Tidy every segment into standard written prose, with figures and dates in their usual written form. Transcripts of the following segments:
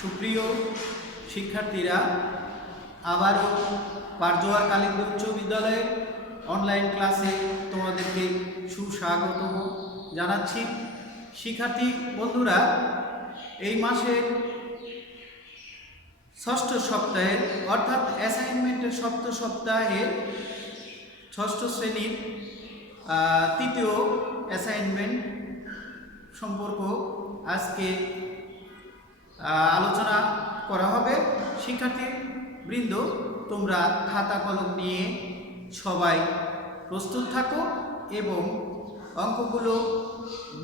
সুপ্রিয় শিক্ষার্থীরা, আবারও পারজোয়ার কালিন্দ উচ্চ বিদ্যালয়ের অনলাইন ক্লাসে তোমাদেরকে সুস্বাগত জানাচ্ছি। শিক্ষার্থী বন্ধুরা, এই মাসের ষষ্ঠ সপ্তাহের অর্থাৎ অ্যাসাইনমেন্টের সপ্তম সপ্তাহের ষষ্ঠ শ্রেণীর তৃতীয় অ্যাসাইনমেন্ট সম্পর্ক আজকে আলোচনা করা হবে। শিক্ষার্থী বৃন্দ, তোমরা খাতা কলম নিয়ে সবাই প্রস্তুত থাকো এবং অঙ্কগুলো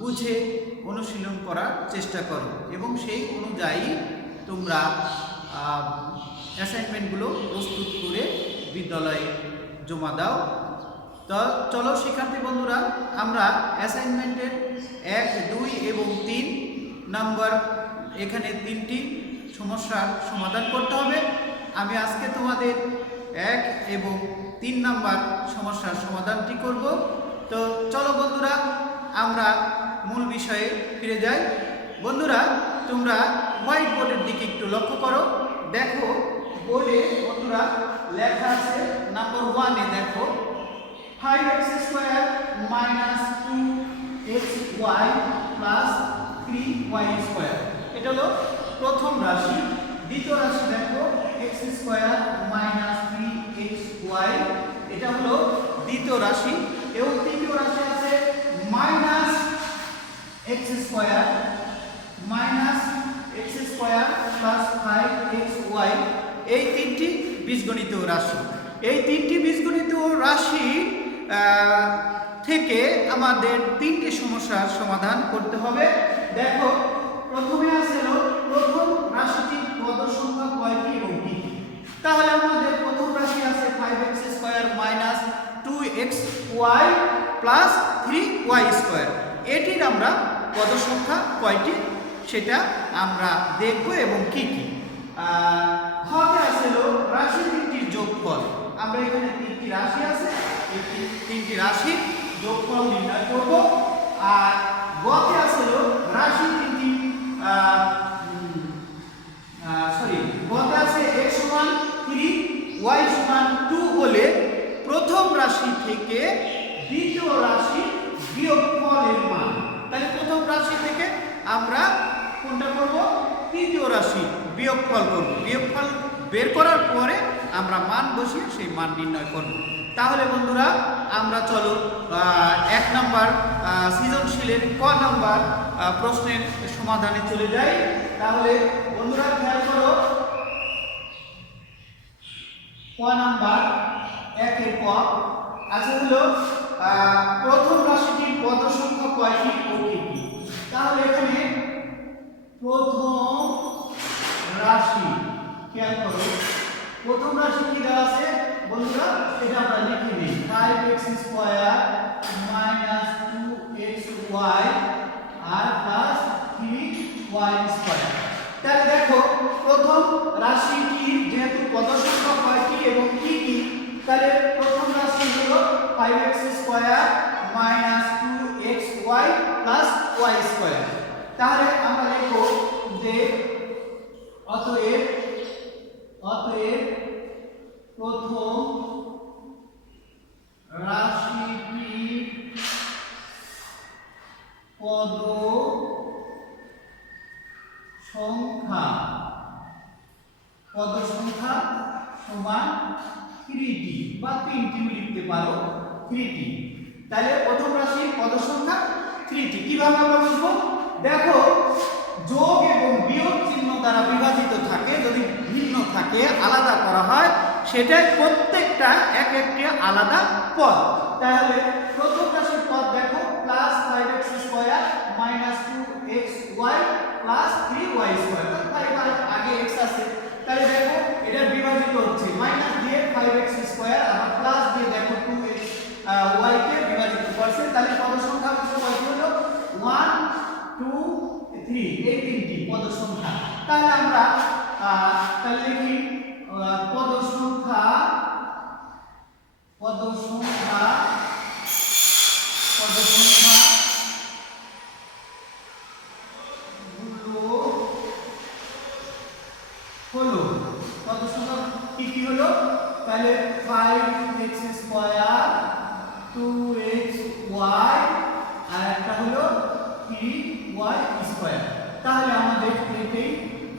বুঝে অনুশীলন করার চেষ্টা করো এবং সেই অনুযায়ী তোমরা অ্যাসাইনমেন্টগুলো প্রস্তুত করে বিদ্যালয়ে জমা দাও। তো চলো শিক্ষার্থী বন্ধুরা, আমরা অ্যাসাইনমেন্টের 1, 2 এবং 3 নাম্বার এখানে 3টি সমস্যার সমাধান করতে হবে। আমি আজকে তোমাদের 1 এবং 3 নাম্বার সমস্যার সমাধানটি করব। তো চলো বন্ধুরা, আমরা মূল বিষয়ে ফিরে যাই। বন্ধুরা, তোমরা হোয়াইট বোর্ডের দিকে একটু লক্ষ্য করো। দেখো বোর্ডে বন্ধুরা লেখা আছে নাম্বার 1-এ দেখো 5x² - 2xy + 3y²। এটা হলো প্রথম রাশি। দ্বিতীয় রাশি দেখো x² - 3xy, এটা হলো দ্বিতীয় রাশি। এবং তৃতীয় রাশি আছে -x² - x² + 5xy। এই তিনটি বীজগণিতীয় রাশি। এই তিনটি বীজগণিতীয় রাশি থেকে আমাদের 3টি সমস্যার সমাধান করতে হবে। দেখো প্রথমে আসলো প্রথম রাশিটি পদ সংখ্যা কয়টি এবং কি কি। তাহলে আমাদের প্রথম রাশি আছে 5x² - 2xy + 3y²। এটির আমরা পদ সংখ্যা কয়টি সেটা আমরা দেখব এবং কি কি। হতে আসলো রাশি তিনটির যোগফল। আমরা এখানে 3টি রাশি আছে, এই 3টি রাশির যোগফল নির্ণয় করব। আর গতে আসলো রাশি তিনটি গতে আছে x = 3 y = 2 হলে প্রথম রাশি থেকে দ্বিতীয় রাশি বিয়োগফলের মান। তাহলে প্রথম রাশি থেকে আমরা কোনটা করব? তৃতীয় রাশি বিয়োগফল করব। বিয়োগফল বের করার পরে আমরা মান বসিয়ে সেই মান নির্ণয় করব। তাহলে বন্ধুরা, আমরা চলো 1 নাম্বার সৃজনশীলের ক নাম্বার প্রশ্নের সমাধানে চলে যাই। তাহলে বন্ধুরা খেয়াল করো, ক নাম্বার 1-এর ক আছে হলো প্রথম রাশিটির পদ সংখ্যা কয়টি ও কি কি। তাহলে এখানে প্রথম রাশি খেয়াল করো, প্রথম রাশি কি দেওয়া আছে বন্ধুরা, এটা আমরা লিখে নিই 5x² - 2xy আর +3y²। তাহলে দেখো প্রথম রাশিটির যেহেতু পদ সংখ্যা কয়টি এবং কি কি, তাহলে প্রথম রাশি হলো 5x² - 2xy + y²। তাহলে আমরা লিখব যে অতএব প্রথম রাশিটির পদ সংখ্যা সমান 3টি বা 3টি লিখতে পারো 3টি। তাহলে প্রথম রাশির পদ সংখ্যা 3টি। কিভাবে আমরা বুঝবো? দেখো যোগ এবং বিয়োগ চিহ্ন দ্বারা বিভাজিত থাকে, যদি ভিন্ন থাকে আলাদা করা হয়, সেটাই প্রত্যেকটা এক একটি আলাদা পদ। তাহলে প্রথম রাশির পদ দেখো +5x² - 2xy + 3y²। তাহলে আগে x আছে, তাহলে দেখো এটা বিভাজিত হচ্ছে, মাইনাস দিয়ে 5x² আর প্লাস দিয়ে দেখো 2y কে বিভাজিত করছে। তাহলে পদ সংখ্যা কয়টি হলো? 1, 2, 3, এই 3টি পদ সংখ্যা। তাহলে আমরা লিখি পদ সংখ্যা গুলো তাহলে 5x স্কয়ার 2xy আর একটা হলো 3y স্কয়ার। তাহলে আমাদের এটাই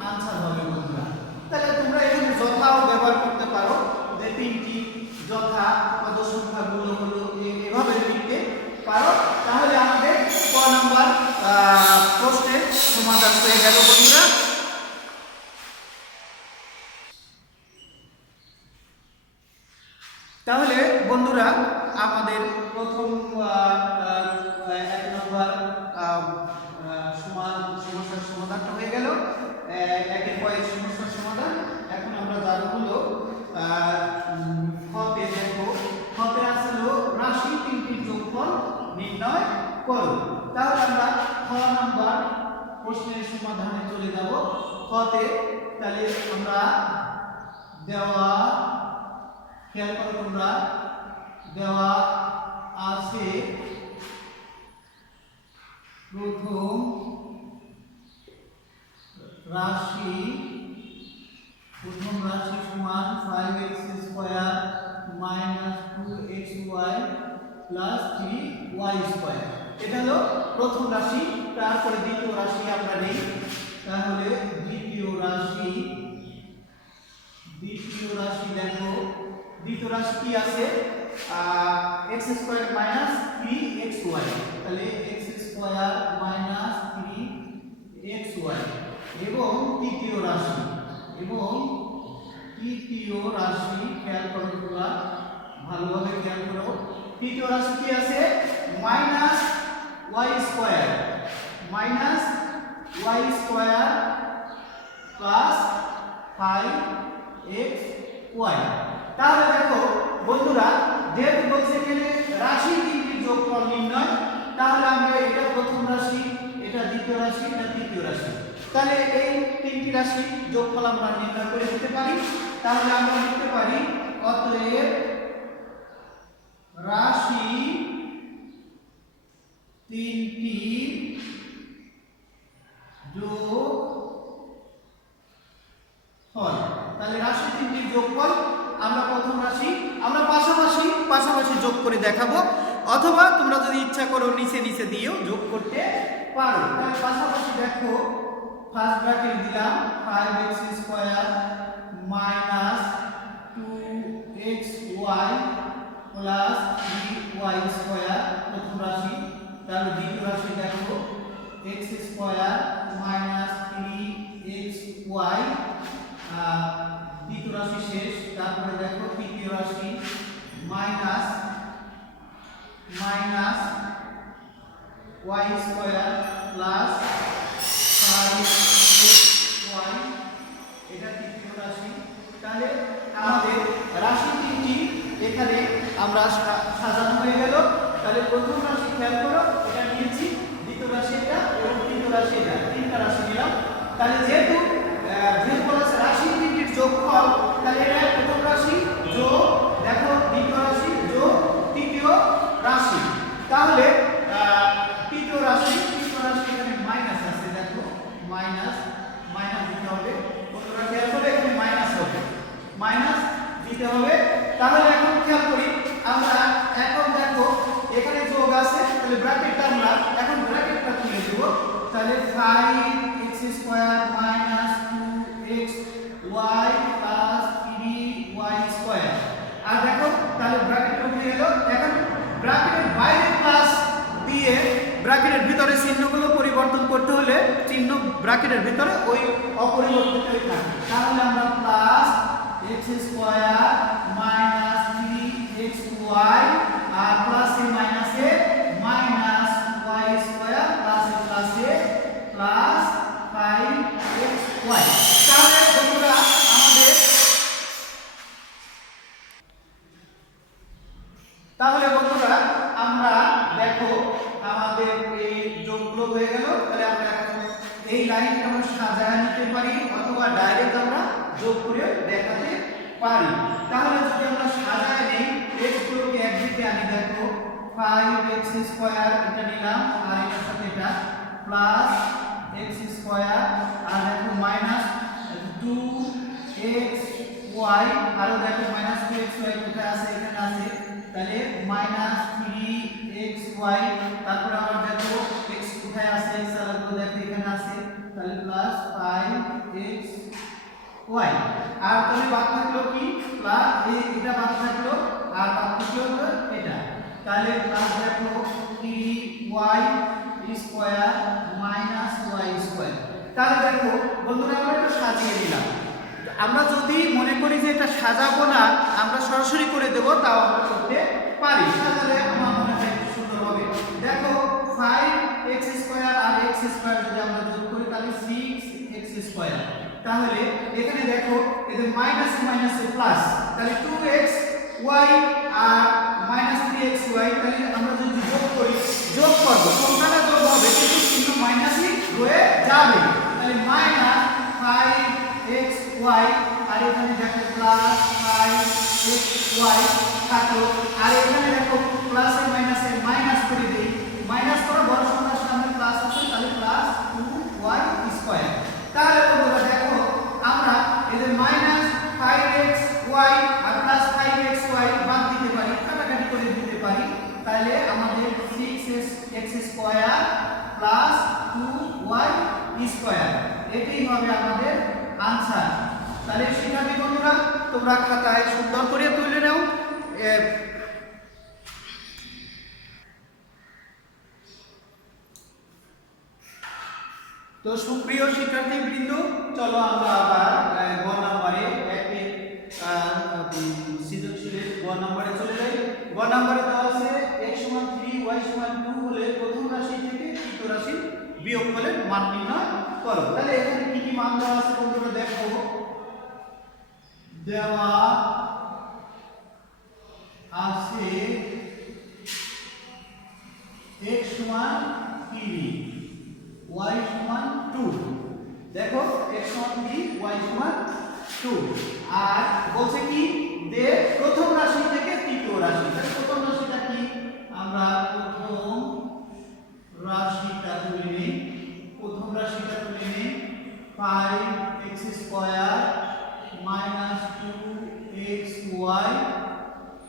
आंसर হবে বন্ধুরা। তাহলে তোমরা এখানে যথাও ব্যবহার করতে পারো যে তিনটি যথা পদ সংখ্যাগুলো হলো এভাবে লিখতে পারো। তাহলে আমাদের ক নাম্বার প্রশ্নের সমাধান হয়ে গেল বন্ধুরা। তাহলে বন্ধুরা আমাদের প্রথম 1 নম্বর সমস্যার সমাধানটা হয়ে গেল, একের কয়েক সমস্যার সমাধান। এখন আমরা যাব হলো খতে। দেখো খতে আসলো রাশি তিনটির যোগফল নির্ণয় করো। তাহলে আমরা খ নাম্বার প্রশ্নের সমাধানে চলে যাব খতে। তাহলে আমরা দেওয়া, খেয়াল করো তোমরা, দেওয়া আছে প্রথম রাশি সমান 5x square minus 2xy plus 3y square. এটা হলো প্রথম রাশি। তারপরে দ্বিতীয় রাশি আমরা নেই। তাহলে দ্বিতীয় রাশি দেখো, দ্বিতীয় রাশি কি আছে? x square minus 3xy। তাহলে x স্কয়ার মাইনাস 3xy এবং তৃতীয় রাশি খেয়াল করো তোমরা, ভালোভাবে খেয়াল করো। তৃতীয় রাশি কি আছে? Minus y square plus 5xy। তাহলে দেখো বন্ধুরা, যেহেতু বলছে এখানে রাশি তিনটির যোগফল নির্ণয়, তাহলে আমরা এটা প্রথম রাশি, এটা দ্বিতীয় রাশি, এটা তৃতীয় রাশি, তাহলে এই তিনটি রাশি যোগফল আমরা নির্ণয় করে দিতে পারি। তাহলে আমরা লিখতে পারি অতএব রাশি তিনটি যোগফল। তাহলে রাশি তিনটির যোগফল আমরা প্রথম রাশি আমরা পাশাপাশি যোগ করে দেখাবো, অথবা তোমরা যদি ইচ্ছা করো নিচে নিচে দিয়েও যোগ করতে পারো। তাহলে পাশাপাশি দেখো, ফার্স্ট ব্র্যাকেট দিলাম 5x square minus 2xy plus 3y square প্রথম রাশি। তাহলে দ্বিতীয় রাশি দেখো x স্কয়ার মাইনাস 3xy, দ্বিতীয় রাশি শেষ। তারপরে দেখো তৃতীয় রাশি minus y square plus 5xy, এটা তৃতীয় রাশি। তাহলে আমাদের রাশি তিনটি এখানে আমরা সাজানো হয়ে গেল। তাহলে প্রথম রাশি খেয়াল করো, এটা নিয়েছি, দ্বিতীয় রাশি এটা এবং তৃতীয় রাশি এটা, তিনটা রাশি নিলাম। তাহলে যেহেতু বলেছে রাশি তিনটির যোগফল, তাহলে এটা প্রথম রাশি যোগ দেখো দ্বিতীয় রাশি যোগ তৃতীয় রাশি। তাহলে তৃতীয় রাশি এখানে মাইনাস আছে, দেখো মাইনাস দিতে হবে। বন্ধুরা খেয়াল করে এখানে মাইনাস হবে, মাইনাস দিতে হবে। তাহলে এখন খেয়াল করি আমরা, এখন দেখো এখানে যোগ আছে, তাহলে ব্র্যাকেটটা আমরা এখন ব্র্যাকেটটা তুলে দেব। তাহলে 5x square minus 2xy plus 3y square. আর দেখো তাহলে ব্র্যাকেটটা উঠে গেল। এখন ব্র্যাকেটের বাইরে প্লাস দিয়ে ব্র্যাকেটের ভিতরে চিহ্নগুলো পরিবর্তন করতে হলে চিহ্ন ব্র্যাকেটের ভিতরে ওই অপরিবর্তিতই থাকে। তাহলে আমরা plus x square minus 3xy আর প্লাসে মাইনাসে মাইনাস y স্কয়ার প্লাসে প্লাস 5xy। তাহলে বন্ধুরা আমরা দেখো আমাদের এই যোগগুলো হয়ে গেল। তাহলে আমরা এখন এই লাইনটা আমরা সাজায় নিতে পারি, অথবা ডাইরেক্ট আমরা যোগ করে দেখাতে পারি। তাহলে যদি আমরা সাজায় নেই, x গুলোকে একদিকে আনি, দেখো 5x স্কয়ার এটা নিলাম আর এটার সাথে এটা প্লাস x স্কয়ার, আর দেখো মাইনাস 2xy ওয়াই, আরো দেখো মাইনাস 2x ওয়াই কোথায় আছে, এখানে আছে, তাহলে মাইনাস 3x ওয়াই, তারপরে আবার দেখো x কোথায় আছে, x আলাদা দেখো এখানে আছে, তাহলে প্লাস 5x ওয়াই। আর তাহলে বাদ থাকলো কি, প্লাস এটা বাদ থাকলো, আর বাদ থাকলো এটা, তাহলে প্লাস দেখো 3y square minus y square. তাহলে দেখো বন্ধুরা আমরা একটু সাজিয়ে দিলাম। আমরা যদি মনে করি যে এটা সাজাবো না, আমরা সরাসরি করে দেব, তাও আমরা করতে পারি। সাজালে আমার মনে হয় একটু সুন্দর হবে। দেখো 5x স্কয়ার আর x স্কয়ার যদি আমরা যোগ করি তাহলে 6x স্কয়ার। তাহলে এখানে দেখো এদের মাইনাসে মাইনাসে প্লাস, তাহলে 2x y আর মাইনাস 3x y, তাহলে আমরা যদি যোগ করি, যোগ করব সংখ্যাটা যোগ হবে কিন্তু চিহ্ন মাইনাসই রয়ে যাবে, তাহলে মাইনাস 5x y আর এখানে দেখো প্লাস 5x y থাকলো, আর এখানে দেখো প্লাসে মাইনাসে মাইনাস করে দেই, মাইনাস করে বড় সংখ্যার সামনে প্লাস আছে, তাহলে প্লাস 2y স্কয়ার। তাহলে বন্ধুরা দেখো আমরা এদের মাইনাস 5xy আর প্লাস 5xy বাদ দিতে পারি, কাটাকাটি করে দিতে পারি, তাহলে আমাদের 6x square plus 2y square, এটাই হবে আমাদের আনসার। তাহলে শিক্ষার্থী বন্ধুরা তোমরা খাতায় সুন্দর করে তুলে নাও। তো সুপ্রিয় শিক্ষার্থীবৃন্দ, চলো আমরা আবার গ নম্বরে একের সৃজনশীলের গ নম্বরে চলে যাই। গ নম্বরে দেওয়া আছে x সমান 3 y সমান 2 হলে প্রথম রাশি থেকে তৃতীয় রাশির বিয়োগফলের মান নির্ণয় করো। তাহলে এখানে কি কি মান দেওয়া আছে বন্ধুরা দেখো, দেওয়া আছে x সমান 3 y সমান 2, দেখো x সমান 3 y সমান 2, আর বলছে কি যে প্রথম রাশি থেকে তৃতীয় রাশি। তাহলে প্রথম রাশিটা কি, আমরা প্রথম রাশিটা তুলে নিই, প্রথম রাশিটা তুলে নিই 5x square minus 2xy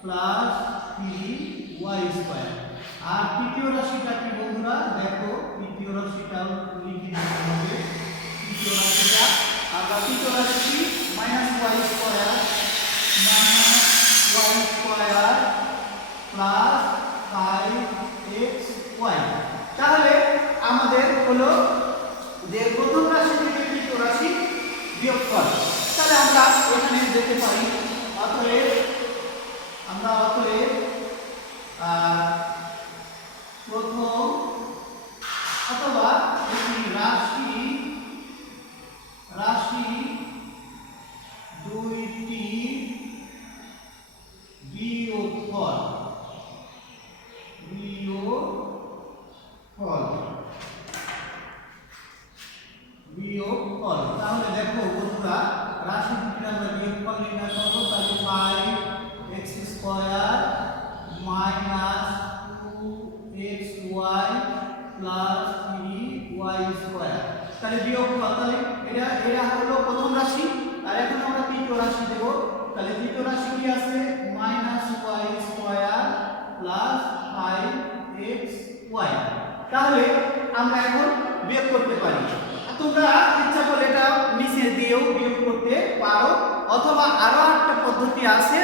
plus 3y square. আর তৃতীয় রাশিটা কি বন্ধুরা দেখো, তৃতীয় রাশিটাও লিখে দিতে হবে। তৃতীয় রাশিটা আমরা তৃতীয় রাশি minus y square plus 5xy। তাহলে আমাদের হলো যে প্রথম রাশি থেকে তৃতীয় রাশি বিয়োগফল। তাহলে আমরা এখানে যেতে পারি, অতএব আমরা প্রথম অথবা একটি রাশি দুইটি বিয়োগফল তাহলে দেখো বন্ধুরা রাশি দুটি আমরা বিয়োগফল নির্ণয় করব। তাহলে 5x square minus 2xy plus 3y square, তাহলে বিয়োগফল। তাহলে এটা হলো প্রথম রাশি, আর এখন আমরা তৃতীয় রাশি দেব। তাহলে তৃতীয় রাশি কি আছে, minus y square plus 5xy। তাহলে আমরা এখন বিয়োগ করতে পারি। তোমরা ইচ্ছা করলে এটা নিচে দিয়েও বিয়োগ করতে পারো, অথবা আরো একটা পদ্ধতি আছে,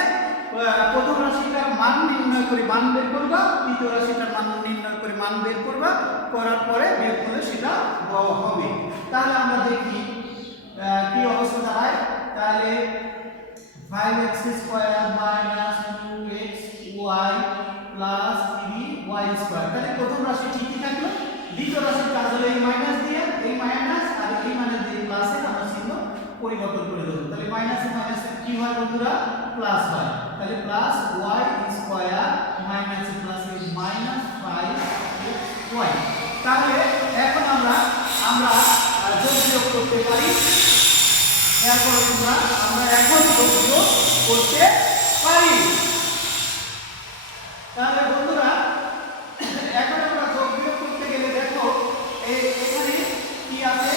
প্রথম রাশিটার মান নির্ণয় করে মান বের করবা, তৃতীয় রাশিটার মান নির্ণয় করে মান বের করবা, করার পরে বিয়োগ করলে সেটা হবে। তাহলে আমরা দেখি কি অবস্থা দাঁড়ায়। তাহলে 5x square minus 2xy plus 3y square, তাহলে প্রথম রাশি ঠিকই থাকলো। দ্বিতীয় রাশির কাজ হলো এই মাইনাস দিয়ে এই মাইনাস আর এই মাইনাস দিয়ে প্লাসের আমরা চিহ্ন পরিবর্তন করে দেব। তাহলে মাইনাসে মাইনাসে কি হয় বন্ধুরা, প্লাস হয়। তাহলে plus y square minus plus minus 5xy। তাহলে এখন আমরা যোগ বিয়োগ করতে পারি। এরপর আমরা এখন যোগ বিয়োগ করতে পারি। তাহলে বন্ধুরা এখন আমরা যোগ বিয়োগ করতে গেলে দেখো এখানে কি আছে,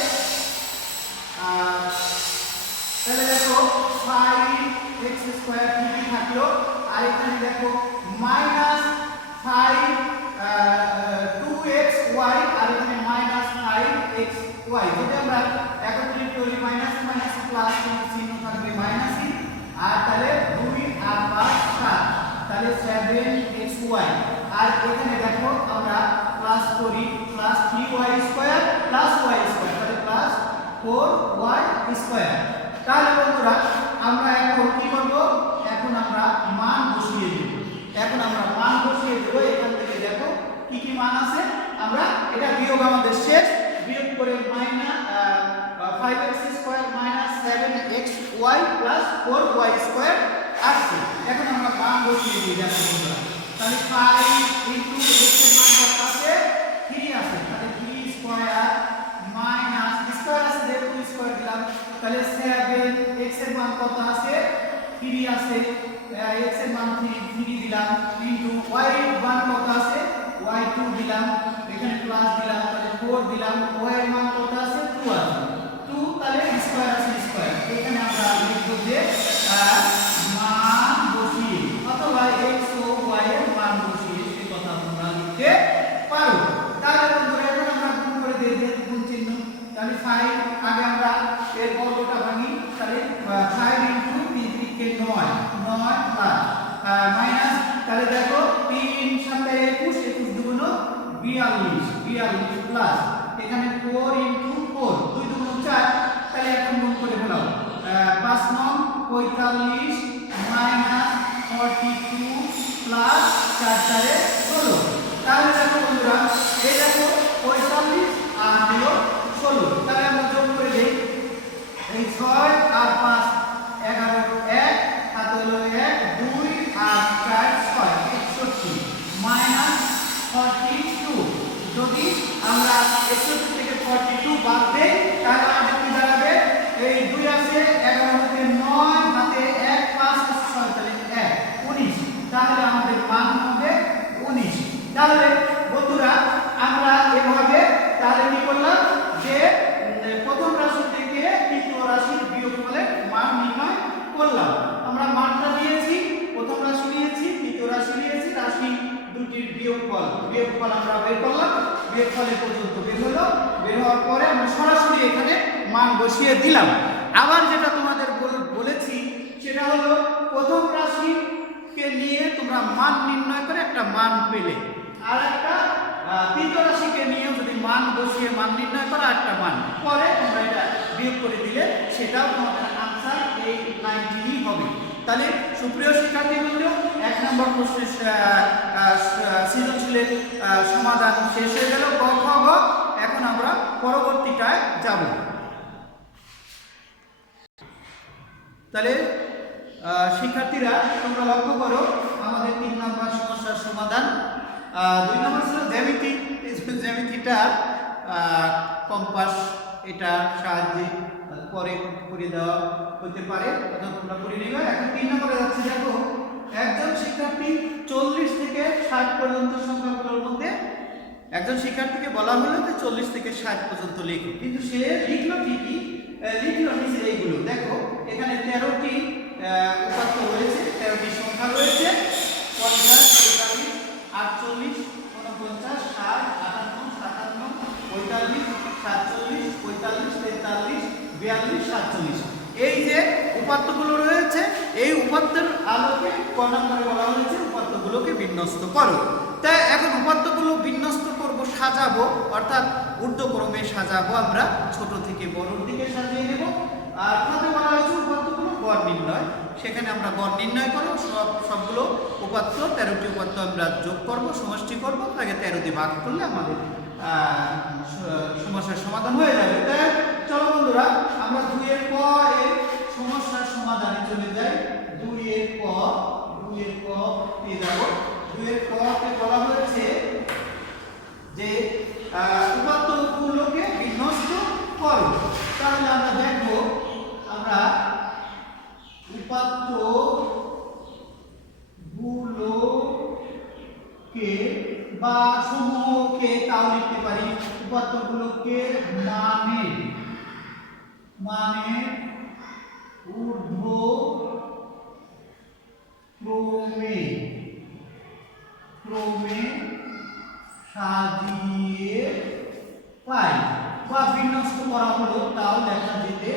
তাহলে দেখো 5 দেখো মাইনাস 2xy আর এখানে মাইনাস 5xy। যদি আমরা একত্রিত করি মাইনাস মাইনাস প্লাস চিহ্ন থাকবে মাইনাসই, আর তাহলে 2 আর 5 7, তাহলে 7xy। আর এখানে দেখো আমরা প্লাস করি প্লাস 3y² প্লাস y², তাহলে প্লাস 4y²। তাহলে বন্ধুরা আমরা এখন কি করব, এখন আমরা মান বসিয়ে দেব। এখন আমরা মান বসিয়ে দেব। এখান থেকে দেখো কি কি মান আছে, আমরা এটা বিয়োগ আমাদের শেষ, বিয়োগ করে minus 5x² minus 7xy plus 4y² আসছে। এখন আমরা মান বসিয়ে দিই দেখো বন্ধুরা, তাহলে 5 ইনটু x এর মান কত আছে 3 আছে, তাহলে 3 স্কয়ার মাইনাস স্কয়ার আছে যেহেতু স্কয়ার দিলাম, তাহলে 7 x এর মান কত আছে 3 আছে, x এর মান 3 দিলাম ইনটু y এর মান কত আছে y2 দিলাম, এখানে প্লাস দিলাম, তাহলে 4 দিলাম, y এর মান কত আছে 2 আছে, 2 তাহলে স্কয়ার আছে স্কয়ার। এখানে আমরা লিখব যে মান বসিয়ে অথবা x ও y এর মান বসিয়ে সেই কথা তোমরা লিখতে পারো। তাহলে বন্ধুরা এখন আমরা গুণ করে দেই যে গুণ চিহ্ন, তাহলে 5 আগে আমরা এর বর্গটা ভাঙি, তাহলে 5 ইনটু 3 কে 9 প্লাস মাইনাস, তাহলে দেখো 3 7 21 21 দুগুণ 42 প্লাস এখানে 4 ইনটু 4 2 দুগুণ 4, তাহলে এখন গুণ করে ফেলাও 5 9 45 মাইনাস 42 প্লাস 4 4 16। তাহলে দেখো বন্ধুরা এই দেখো 45 আর হলো 16, তাহলে আমরা যোগ করে দেই, এই 6 আর 5 11 1 হাতে হলো 1 2 আর 4 6 61 মাইনাস 42। যদি আমরা 61 থেকে 42 বাদ দেই তাহলে আমাদের কি দাঁড়াবে, এই 2 আছে 11 হতে 9 হাতে 1 5 6 তাহলে 1 19, তাহলে আমাদের মান হবে 19। তাহলে বন্ধুরা আমরা এভাবে তাহলে কি করলাম যে প্রথম রাশি থেকে তৃতীয় রাশির বিয়োগফলের মান নির্ণয় করলাম। আমরা মানটা নিয়েছি, প্রথম রাশি নিয়েছি, তৃতীয় রাশি নিয়েছি, রাশি দুটির বিয়োগফল আমরা বের করলাম, বিয়োগফল পর্যন্ত বের হলো, বের হওয়ার পরে আমরা সরাসরি এখানে মান বসিয়ে দিলাম। আবার যেটা তোমাদের বলেছি সেটা হলো প্রথম রাশিকে নিয়ে তোমরা মান নির্ণয় করে একটা মান পেলে, আর একটা তৃতীয় রাশিকে নিয়ে যদি মান বসিয়ে মান নির্ণয় করা একটা মান পরে তোমরা এটা বিয়োগ করে দিলে সেটাও তোমাদের আনসার এই লাইনটিই হবে। তাহলে সুপ্রিয় শিক্ষার্থীবৃন্দ 1 নম্বর প্রশ্নের সৃজনশীলের সমাধান শেষ হয়ে গেল ক খ গ। এখন আমরা পরবর্তীটায় যাব। তাহলে শিক্ষার্থীরা তোমরা লক্ষ্য করো আমাদের 3 নম্বর সমস্যার সমাধান। 2 নম্বর ছিল জ্যামিতি। জ্যামিতিটা কম্পাস এটা সাহায্যে পরে করে দেওয়া হতে পারে, অথবা তোমরা করে নিবে। এখন 3 নম্বরে যাচ্ছে, দেখো একজন শিক্ষার্থী 40 থেকে 60 পর্যন্ত সংখ্যাগুলোর মধ্যে একজন শিক্ষার্থীকে বলা হলো যে 40 থেকে 60 পর্যন্ত লেখো, কিন্তু সে লিখলো ঠিকই, লিখলো নিচে এইগুলো দেখো এখানে 13টি উপাত্ত রয়েছে, 13টি সংখ্যা রয়েছে 50 45 48 49 60 58 57 45 47 45 43 42 এই যে উপাত্তগুলো রয়েছে, এই উপাত্তের আলোকে ক নম্বরে বলা হয়েছে উপাত্তগুলোকে বিন্যস্ত করো। তাই এখন উপাত্তগুলো বিন্যস্ত করব, সাজাবো, অর্থাৎ ঊর্ধ্বক্রমে সাজাবো, আমরা ছোট থেকে বড়র দিকে সাজিয়ে নেব। আর তাতে বলা হয়েছে উপাত্তগুলো গড় নির্ণয়, সেখানে আমরা গড় নির্ণয় করব, সবগুলো উপাত্ত 13টি উপাত্ত আমরা যোগ করব, সমষ্টি করব, তাকে 13 দিয়ে ভাগ করলে আমাদের সমস্যার সমাধান হয়ে যাবে। তাই চলো বন্ধুরা আমরা 2 এর ক এর সমস্যার সমাধানে চলে যাই। 2 এর ক পেয়ে যাব। 2 এর ক তে বলা হয়েছে যে উপাত্তগুলোকে বিন্যস্ত করো। তাহলে আমরা দেখব, আমরা উপাত্তগুলোকে বা সমূহকে তাও লিখতে পারি, উপাত্তগুলোকে মানে ঊর্ধ্বক্রমে ক্রমে সাজিয়ে পাই বা বিন্যস্ত করা হলো তাও লেখা যেতে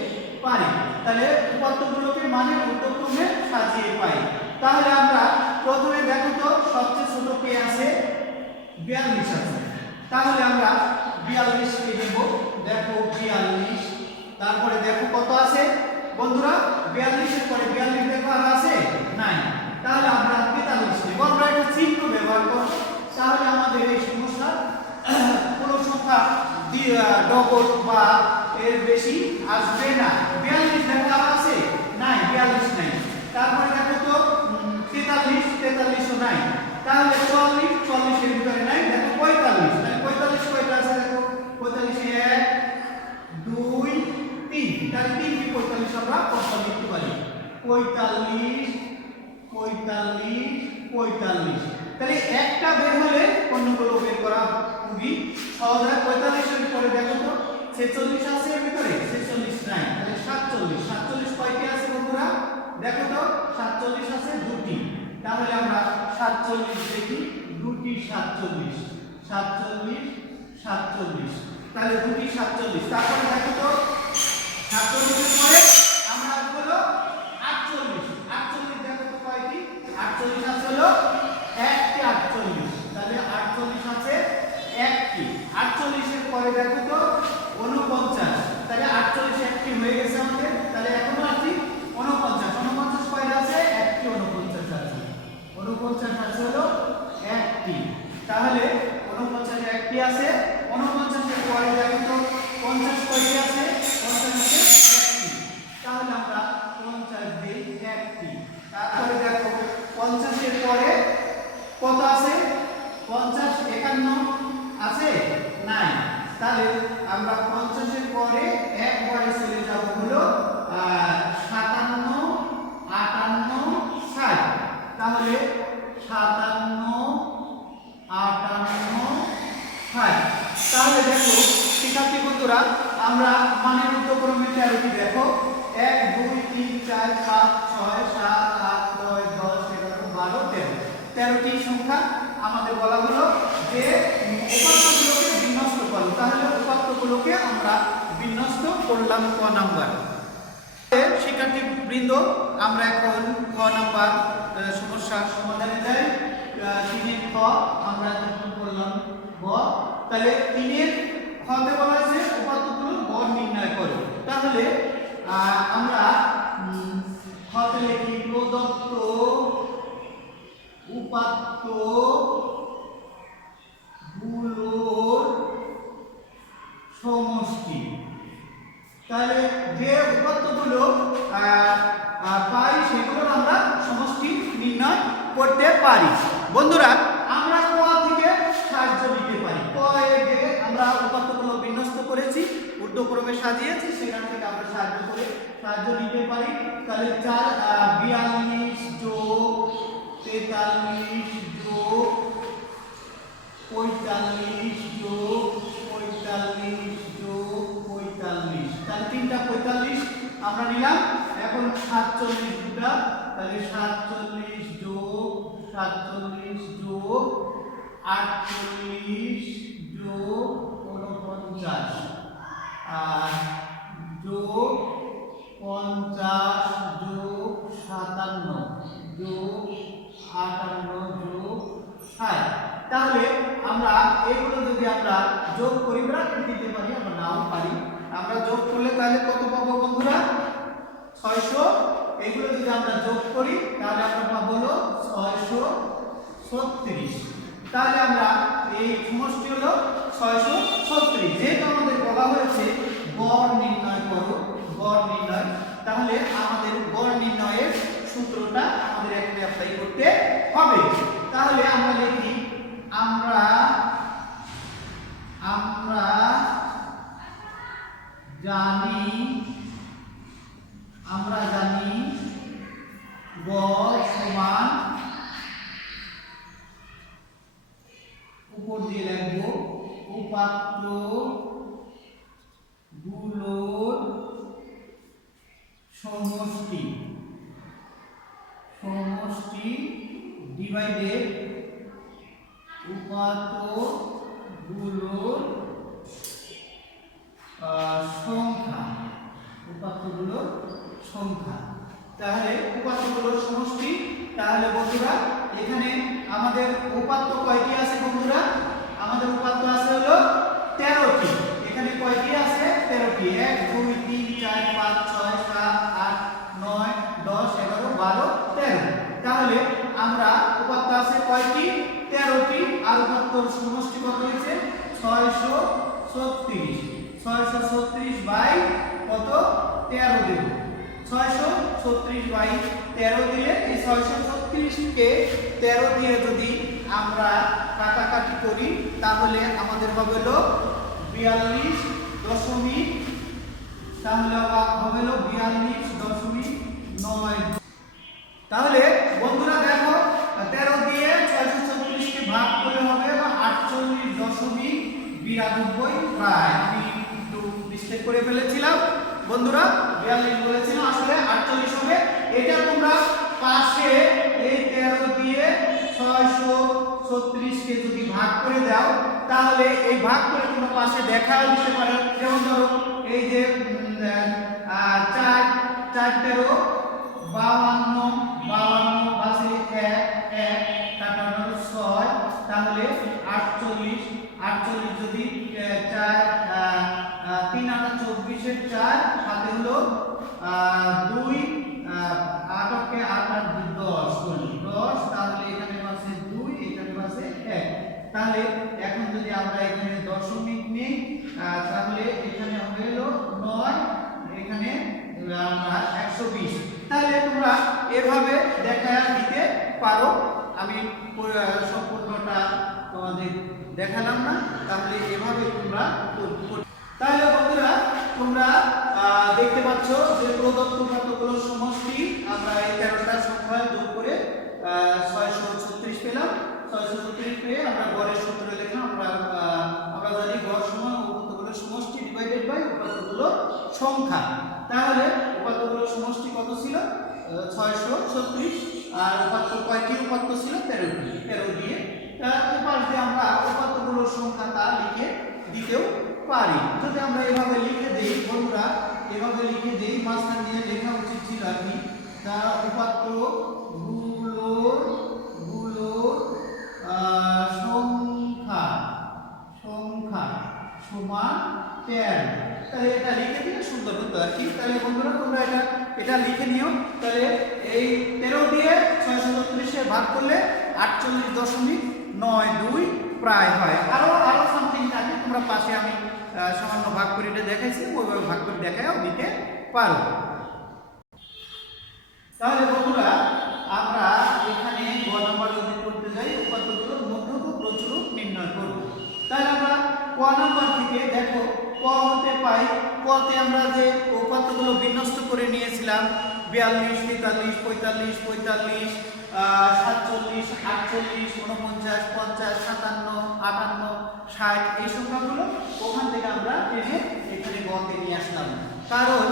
পারে। তাহলে উপাত্তগুলোকে মানে ঊর্ধ্বক্রমে সাজিয়ে পাই। তাহলে আমরা প্রথমে দেখো তো সবচেয়ে ছোট কে আছে, 42 আছে। তাহলে আমরা 42 কে নেব। দেখো 42, তারপরে দেখো কত আছে বন্ধুরা, 42 এর পরে 42 দেখো আর আছে নাই। তাহলে আমরা 43 নেব। আমরা একটা চিহ্ন ব্যবহার করব, তাহলে আমাদের এই সমস্যা কোনো সংখ্যা ডবল বা এর বেশি আসবে না। 42 দেখো আর আছে নাই, 42 নাই। তারপরে দেখো তো 43, 43ও নাই। তাহলে 44, 44 এর ভিতরে নাই। দেখো 45, তাহলে 45 কয়টা আছে দেখো, 45 1 2 3, তাহলে 3 কি 45 আমরা কত লিখতে পারি, 45 45 45। তাহলে একটা বের হলে অন্যগুলো বের করা খুবই সহজ হয়। 45 এর পরে দেখো তো 46 আছে এর ভিতরে, 46 নাই। তাহলে 47, 47 কয়টি আছে বন্ধুরা, দেখো তো 47 আছে দুটি। তাহলে আমরা 47 দেখি, দুটি 47, 47 47, তাহলে দুটি 47। তারপরে দেখো তো 47 এর পরে আমরা হলো 48, 48 দেখো তো কয়টি, 48 আছে হলো একটি 48, তাহলে 48 আছে একটি। 48 এর পরে দেখো তো 49, তাহলে 48 একটি হয়ে গেছে আমাদের। তাহলে এখনো আছে 49, 49 কয়টা আছে, একটি 49 আছে, 49 আছে হলো একটি। তাহলে 49 একটি আছে। 49 এর পরে দেখো তো 50 কয়টি আছে, 50 আছে একটি। তাহলে আমরা 50 দেই একটি। তারপরে দেখো 50 এর পরে কত আছে, 50 51 আছে নাই। তাহলে আমরা 50 এর পরে একবারে চলে যাব হলো 57 58 60। তাহলে 57 58 60। তাহলে দেখো শিক্ষার্থী বন্ধুরা, আমরা মানের ঊর্ধ্বক্রমে 13টি দেখো, 1 2 3 4 5 6 7 8 9 10 11 12 13, 13টি সংখ্যা আমাদের বলা হলো যে উপাত্তগুলোকে বিন্যস্ত করো। তাহলে উপাত্তগুলোকে আমরা বিন্যস্ত করলাম ক নাম্বার। শিক্ষার্থী বৃন্দ, আমরা এখন খ নাম্বার সমস্যার সমাধানে যাই। 3 খ আমরা এখন করলাম গ। তাহলে 3 খতে বলা আছে উপাত্তগুলোর গড় নির্ণয় করো। তাহলে আমরা খতে লিখি প্রদত্ত উপাত্ত গুলোর সমষ্টি। তাহলে যে উপাত্তগুলো পাই সেগুলোর আমরা সমষ্টি নির্ণয় করতে পারি। বন্ধুরা, আমরা ক থেকে সাহায্য নিতে পারি। ক এ যে আমরা উপাত্তগুলো বিন্যস্ত করেছি, ঊর্ধ্বক্রমে সাজিয়েছি, সেখান থেকে আমরা সাহায্য নিতে পারি। তাহলে 42 যোগ 43 যোগ 45 যোগ 45 যোগ 45, তাহলে 3টা 45 আমরা নিলাম। এখন 47 দুটা, তাহলে 47 যোগ 47 যোগ 48 যোগ 49 আর যোগ 50 যোগ 57 যোগ 58 যোগ 60। তাহলে আমরা এগুলো যদি আমরা যোগ করি ব্র্যাকেট দিতে পারি, আমরা নাও পারি। আমরা যোগ করলে তাহলে কত পাবো বন্ধুরা, 600। এগুলো যদি আমরা যোগ করি তাহলে আমরা পাবো হলো 636। তাহলে আমরা এই সমষ্টি হলো 636। যেহেতু আমাদের বলা হয়েছে গড় নির্ণয় করো, গড় নির্ণয়, তাহলে আমাদের গড় নির্ণয়ের সূত্রটা আমাদের এখানে অ্যাপ্লাই করতে হবে। তাহলে আমরা লিখি আমরা জানি গড় সমান, উপর দিয়ে লিখবো উপাত্ত গুলোর সমষ্টি ডিভাইডেড উপাত্তগুলোর সংখ্যা, উপাত্তগুলোর সংখ্যা। তাহলে উপাত্তগুলোর সমষ্টি। তাহলে বন্ধুরা এখানে আমাদের উপাত্ত কয়টি আছে বন্ধুরা? আমাদের উপাত্ত আছে হলো 13টি। এখানে কয়টি আছে? 13টি। 1 2 3 4 5 6 7 8 9 10 11 12 13। তাহলে আমরা উপাত্ত আছে কয়টি? 13টি। আর উপাত্তর সমষ্টি কত হয়েছে? 636। 636 বাই কত? 13 দেব। 636 বাই 13 দিলে এই 636 কে 13 দিয়ে যদি আমরা কাটাকাটি করি তাহলে আমাদের হবে হলো 42 দশমিক, তাহলে হবে হলো 42.9। তাহলে বন্ধুরা দেখো 13 দিয়ে 636 কে ভাগ করলে হবে 48.92 প্রায়। আমি একটু মিস্টেক করে ফেলেছিলাম বন্ধুরা, 42 বলেছিলাম, আসলে 48 হবে। এটা তোমরা পাশে এই 13 দিয়ে 636 কে যদি ভাগ করে দাও তাহলে এই ভাগ করে তোমরা পাশে দেখাও দিতে পারো। যেমন ধরো এই যে 4 4 13 52 52 পাশে 1 1 কাটানো 6, তাহলে 48 48 যদি 4 3 8 24 এর 4 সাথে হলো 2 8 কে 8 8 10 করলি 10, তাহলে এখানে আছে 2 এখানে আছে 1। তাহলে এখন যদি আমরা এখানে দশমিক নেই তাহলে এখানে হবে হলো 9, এখানে আমরা 120। তাহলে তোমরা এভাবে দেখায় দিতে পারো। আমি সম্পূর্ণটা তোমাদের দেখালাম না, তাহলে এভাবে তোমরা তাহলে বন্ধুরা তোমরা দেখতে পাচ্ছ যে প্রদত্ত উপাত্তগুলোর সমষ্টি আমরা এই 13টা সংখ্যা যোগ করে 636 পেলাম। 636 পেয়ে আমরা গড়ের সূত্র লিখলাম। আমরা জানি গড় সমান উপাত্তগুলোর সমষ্টি ডিভাইডেড বাই উপাত্তগুলোর সংখ্যা। তাহলে উপাত্তগুলোর সমষ্টি কত ছিল? 636। আর উপাত্ত কয়টি উপাত্ত ছিল? 13টি। 13 দিয়ে পাশ দিয়ে আমরা উপাত্তগুলোর সংখ্যা তা লিখে দিতেও পারি। যদি আমরা এভাবে লিখে দেই বন্ধুরা, এভাবে লিখে দেই, মাঝখান দিয়ে লেখা উচিত ছিল আর কি, তারা উপাত্তগুলোর সংখ্যা সমান 13। তাহলে এটা লিখে দিলে সুন্দর হতো আর কি। তাহলে বন্ধুরা তোমরা এটা লিখে নিও। তাহলে এই 13 দিয়ে 636 এ ভাগ করলে 48.92 প্রায় হয়। আরো সামথিং থাকে, তোমরা পাশে আমি সামান্য ভাগ করে এটা দেখাইছি, ওইভাবে ভাগ করে দেখাও দিতে পারো। তাহলে বন্ধুরা আমরা এখানে গ নাম্বার যদি করতে যাই উপাত্তগুলোর মধ্যক ও প্রচুরক নির্ণয় করব। তাহলে আমরা ক নাম্বার থেকে দেখো ক হতে পাই। কতে আমরা যে উপাত্তগুলো বিন্যস্ত করে নিয়েছিলাম 42 43 45 45 47 48 49 50 57 58 60 এই সংখ্যাগুলো ওখান থেকে আমরা টেনে এখানে গতে নিয়ে আসলাম। কারণ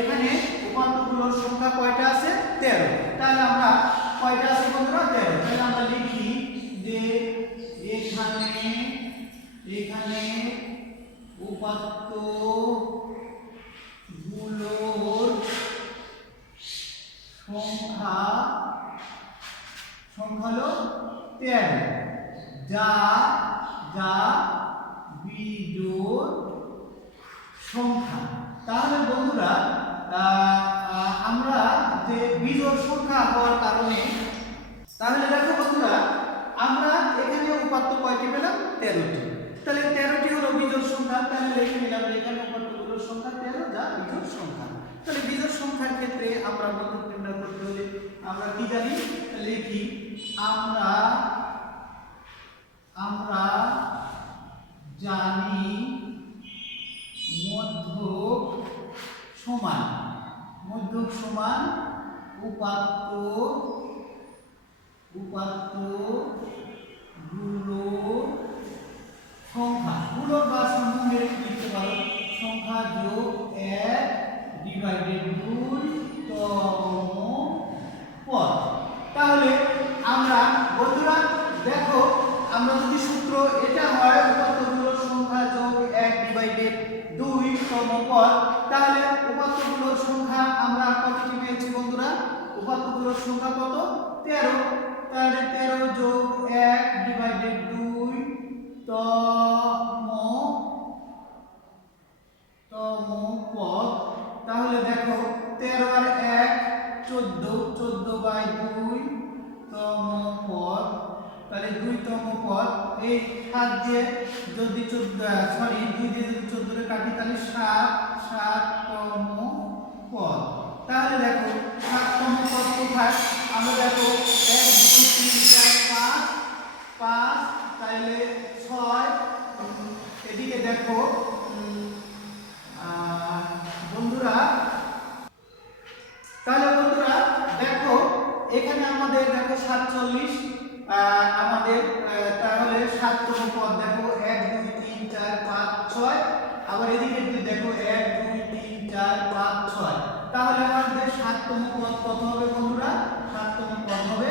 এখানে উপাত্তগুলোর সংখ্যা কয়টা আছে? 13। তাহলে আমরা কয়টা আছে বন্ধুরা? 13। তাহলে আমরা লিখি যে এখানে উপাত্তগুলোর সংখ্যা হলো 13, যা বিজোড় সংখ্যা। তাহলে বন্ধুরা আমরা যে বিজোড় সংখ্যা হওয়ার কারণে, তাহলে দেখো বন্ধুরা আমরা এখানে উপাত্ত কয়টি পেলাম? 13টি। তাহলে 13টি হলো বিজোড় সংখ্যা। তাহলে লিখে নিলাম এখানে উপাত্তগুলোর সংখ্যা 13, যা বিজোড় সংখ্যা। তাহলে বিজোড় সংখ্যার ক্ষেত্রে আমরা মধ্যক নির্ণয় করতে হলে আমরা কি জানি? লিখি আমরা জানি মধ্যক সমান উপাত্তগুলোর সংখ্যা, গুলোর বা সমূহের লিখতে পারো সংখ্যা যোগ 1 ডিভাইডেড 2 তম পদ। তাহলে আমরা বন্ধুরা দেখো আমরা যদি সূত্র এটা হয় উপাত্তগুলোর সংখ্যা যোগ 1 ডিভাইডেড 2 তম পদ, তাহলে উপাত্তগুলোর সংখ্যা আমরা কতটি পেয়েছি বন্ধুরা? উপাত্তগুলোর সংখ্যা কত? 13। তাহলে 13 যোগ 1 ডিভাইডেড 2 তম পদ। তাহলে দেখো 13 আর 1 14, 14 বাই 2 তম পদ। তাহলে 2 তম পদ। এই 7 দিয়ে যদি 2 দিয়ে যদি 14 রে কাটি তাহলে 7 তম পদ। তাহলে দেখো 7 তম পদ কোথায়? আমরা দেখো 1 2 3 4 5 তাহলে 6। এদিকে দেখো বন্ধুরা, তাহলে বন্ধুরা দেখো এখানে আমাদের দেখো 47 আমাদের তাহলে 7 তম পদ দেখো 1 2 3 4 5 6। আবার এদিকে যদি দেখো 1 2 3 4 5 6, তাহলে আমাদের 7 তম পদ কত হবে বন্ধুরা? 7 তম পদ হবে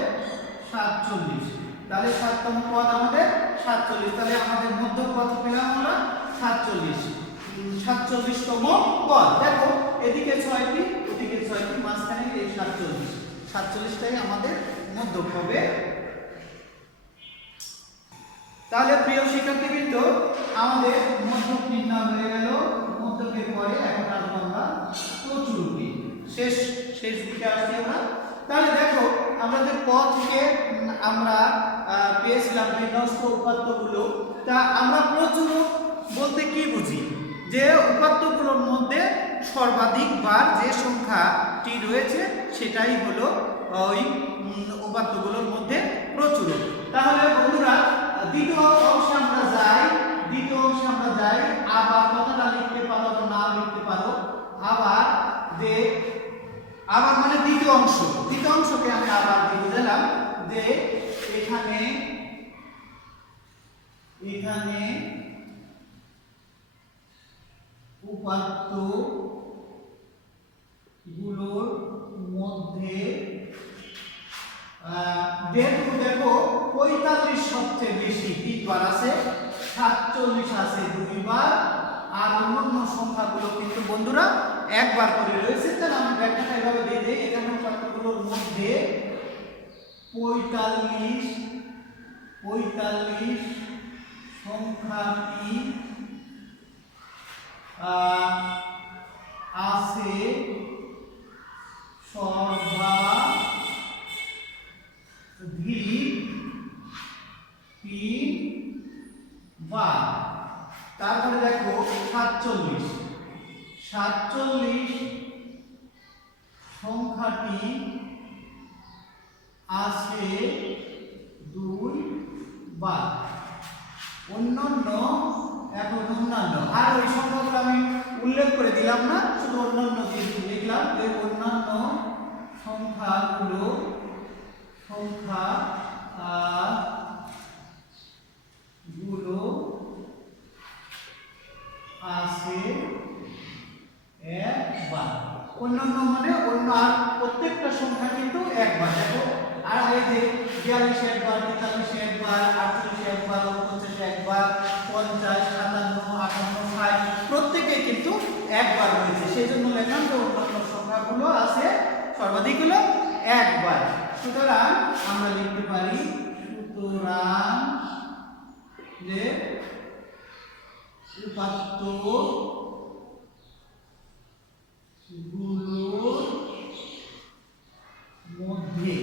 47। তাহলে 7 তম পদ আমাদের 47। তাহলে আমাদের মধ্য পদ পেলাম আমরা 47, 47 তম পদ। দেখো এদিকে 6টি ওদিকে 6টি, মাঝখানে এই 47, 47টাই আমাদের মধ্যক হবে। তাহলে প্রিয় শিক্ষার্থীবৃন্দ, আমাদের মধ্যক নির্ণয় হয়ে গেল। মধ্যকের পরে এখন আসবো আমরা প্রচুরকে। শেষ দিকে আসছি আমরা। তাহলে দেখো আমাদের পদ থেকে আমরা পেয়েছিলাম বিন্যস্ত উপাত্তগুলো। তা আমরা প্রচুরক বলতে কি বুঝি? যে উপাত্তগুলোর মধ্যে সর্বাধিক বার যে সংখ্যাটি রয়েছে সেটাই হলো ওই উপাত্তগুলোর মধ্যে প্রচুরক। তাহলে বন্ধুরা দ্বিতীয় অংশে আমরা যাই। আবার কথাটা লিখতে পারো বা না লিখতে পারো। আবার মানে দ্বিতীয় অংশকে আমি আবার দিয়ে বুঝালাম যে এখানে উপাত্ত গুলোর মধ্যে যেহেতু দেখো 45 সবচেয়ে বেশি 3 বার আছে, 47 আছে 2 বার, আর অন্যান্য সংখ্যাগুলো কিন্তু বন্ধুরা একবার করে রয়েছে। তাহলে আমি ব্যাখ্যাটা এভাবে দিয়ে দেই। এখানে উপাত্তগুলোর মধ্যে 45 সংখ্যাটি আছে সর্বাধিক 3 বার। তারপরে দেখো 47 সংখ্যাটি আছে 2 বার। অন্যান্য আর ওই সংখ্যাগুলো আমি উল্লেখ করে দিলাম না, শুধু অন্যান্য দিয়ে লিখলাম যে অন্যান্য সংখ্যাগুলো আছে একবার। অন্যান্য মানে অন্য আর প্রত্যেকটা সংখ্যা কিন্তু একবার। দেখো আর এই যে 42 একবার, 43 একবার, 48 একবার, 49 একবার, 50, 57, 58, 60 প্রত্যেকই কিন্তু একবার রয়েছে। সেই জন্য লিখলাম যে অন্যান্য সংখ্যাগুলো আছে সর্বাধিক হলো একবার। সুতরাং আমরা লিখতে পারি যে উপাত্ত গুলোর মধ্যে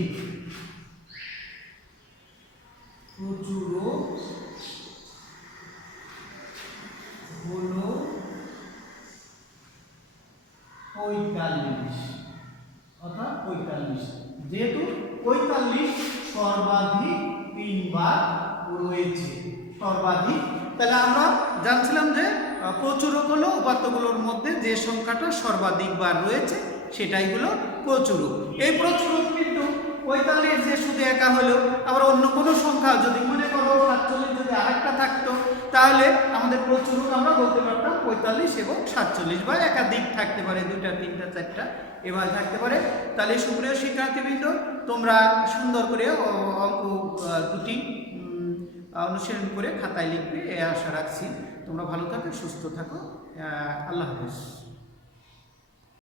প্রচুরক হলো 45, অর্থাৎ 45। যেহেতু 45 সর্বাধিক 3 বার রয়েছে, সর্বাধিক। তাহলে আমরা জানছিলাম যে প্রচুরক হলো উপাত্তগুলোর মধ্যে যে সংখ্যাটা সর্বাধিক বার রয়েছে সেটাই হলো প্রচুরক। এই প্রচুরক কিন্তু 45 যে শুধু একা হলো, আবার অন্য কোনো সংখ্যা যদি মনে করো 47 যদি আরেকটা থাকতো, তাহলে আমাদের প্রচুরক আমরা বলতে পারতাম 45 এবং 47, বা একাধিক থাকতে পারে, 2টা 3টা 4টা এভাবে থাকতে পারে। তাহলে সুপ্রিয় শিক্ষার্থীবৃন্দ, তোমরা সুন্দর করে অঙ্ক দুটি অনুশীলন করে খাতায় লিখবে, এ আশা রাখছি। তোমরা ভালো থাকো, সুস্থ থাকো। আল্লাহ হাফেজ।